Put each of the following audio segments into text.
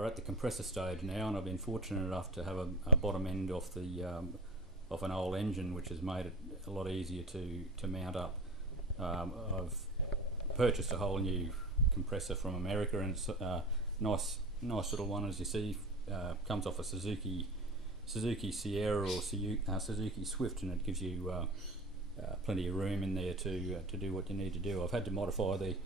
we're at the compressor stage now, and I've been fortunate enough to have a bottom end off the off an old engine, which has made it a lot easier to mount up. I've purchased a whole new compressor from America, and it's a nice little one, as you see. Comes off a Suzuki Sierra or Suzuki Swift, and it gives you plenty of room in there to do what you need to do. I've had to modify the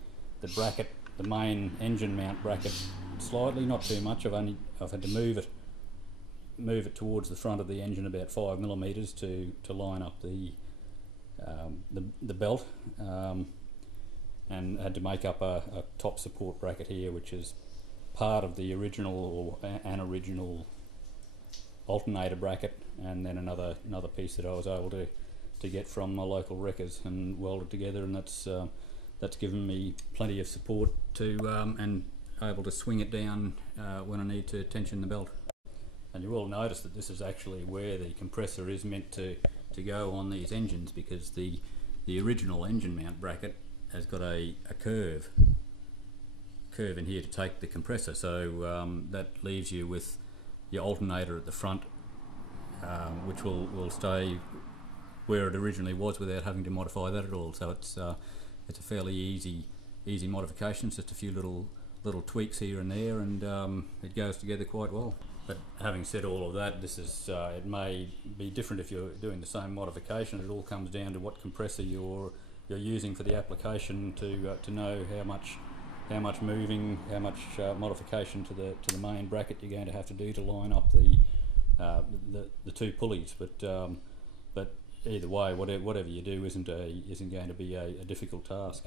bracket, the main engine mount bracket, slightly, not too much. I've had to move it towards the front of the engine about 5mm to line up the belt, and had to make up a top support bracket here, which is part of the original or an original alternator bracket, and then another piece that I was able to get from my local wreckers and welded together, and that's given me plenty of support to and able to swing it down when I need to tension the belt. And you will notice that this is actually where the compressor is meant to go on these engines, because the original engine mount bracket has got a curve in here to take the compressor, so that leaves you with your alternator at the front, which will stay where it originally was without having to modify that at all. So it's a fairly easy modification. It's just a few little tweaks here and there, and it goes together quite well. But having said all of that, this is it may be different if you're doing the same modification. It all comes down to what compressor you're using for the application to know how much moving, how much modification to the main bracket you're going to have to do to line up the two pulleys. But either way, whatever you do isn't going to be a difficult task.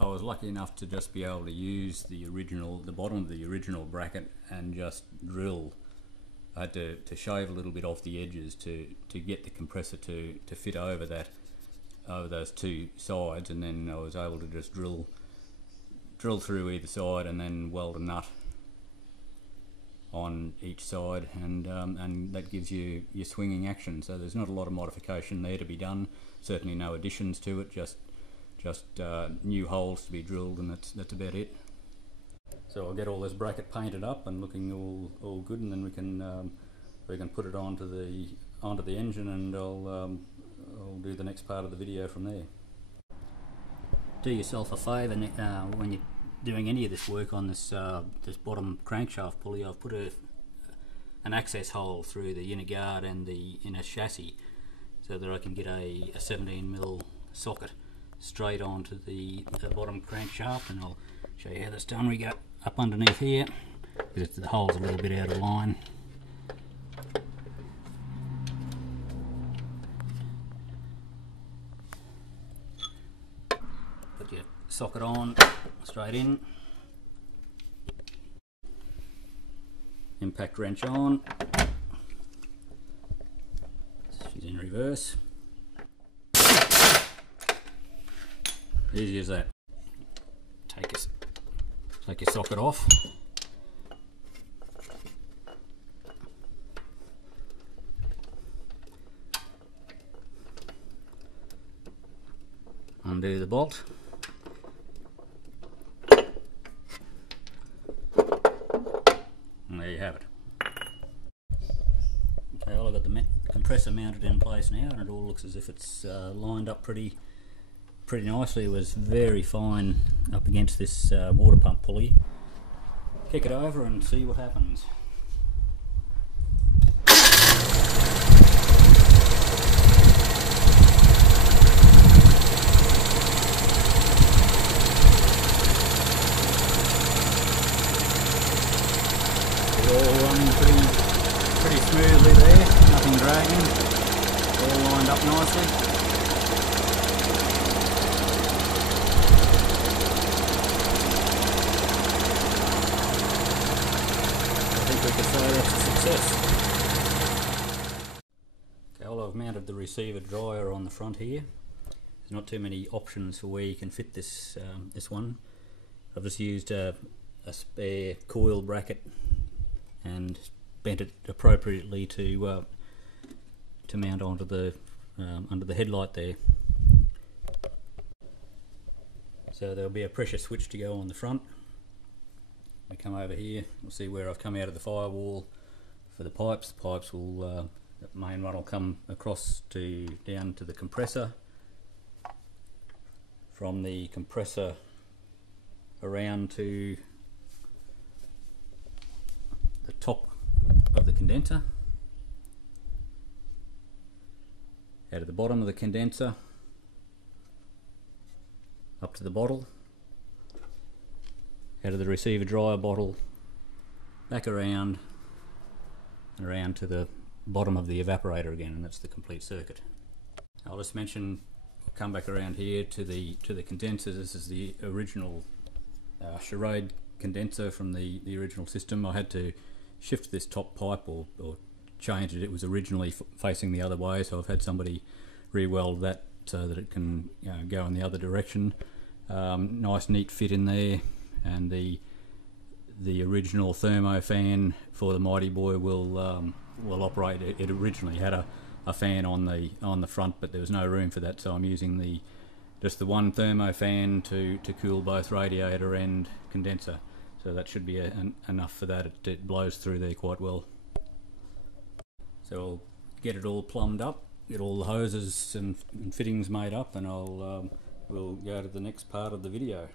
I was lucky enough to just be able to use the bottom of the original bracket and just drill. I had to shave a little bit off the edges to get the compressor to fit over those two sides, and then I was able to just drill through either side and then weld a nut on each side, and that gives you your swinging action. So there's not a lot of modification there to be done, certainly no additions to it, just new holes to be drilled, and that's about it. So I'll get all this bracket painted up and looking all good, and then we can put it onto the engine, and I'll do the next part of the video from there. Do yourself a favour when you're doing any of this work on this bottom crankshaft pulley. I've put an access hole through the inner guard and the inner chassis so that I can get a 17mm socket straight onto the bottom crankshaft, and I'll show you how that's done. We go up underneath here, because the hole's a little bit out of line. Put your socket on, straight in, impact wrench on, she's in reverse. Easy as that. Take your socket off. Undo the bolt. And there you have it. Okay, well, I've got the compressor mounted in place now, and it all looks as if it's lined up pretty nicely. It was very fine up against this water pump pulley. Kick it over and see what happens. It all running pretty smoothly there, nothing dragging, all lined up nicely. So that's a success. Okay, well, I've mounted the receiver dryer on the front here. There's not too many options for where you can fit this one. I've just used a spare coil bracket and bent it appropriately to mount onto the under the headlight there. So there'll be a pressure switch to go on the front, I come over here, we'll see where I've come out of the firewall for the pipes. The pipes will, the main one will come across to down to the compressor. From the compressor around to the top of the condenser, out of the bottom of the condenser up to the bottle, out of the receiver dryer bottle back around and around to the bottom of the evaporator again, and that's the complete circuit. I'll just mention, I'll come back around here to the condenser. This is the original Charade condenser from the original system. I had to shift this top pipe or change it. It was originally facing the other way, so I've had somebody re-weld that so that it can go in the other direction. Nice neat fit in there, and the original thermo fan for the Mightyboy will operate. It originally had a fan on the front, but there was no room for that, so I'm using just the one thermo fan to cool both radiator and condenser. So that should be enough for that. It blows through there quite well. So I'll get it all plumbed up, get all the hoses and fittings made up, and we'll go to the next part of the video.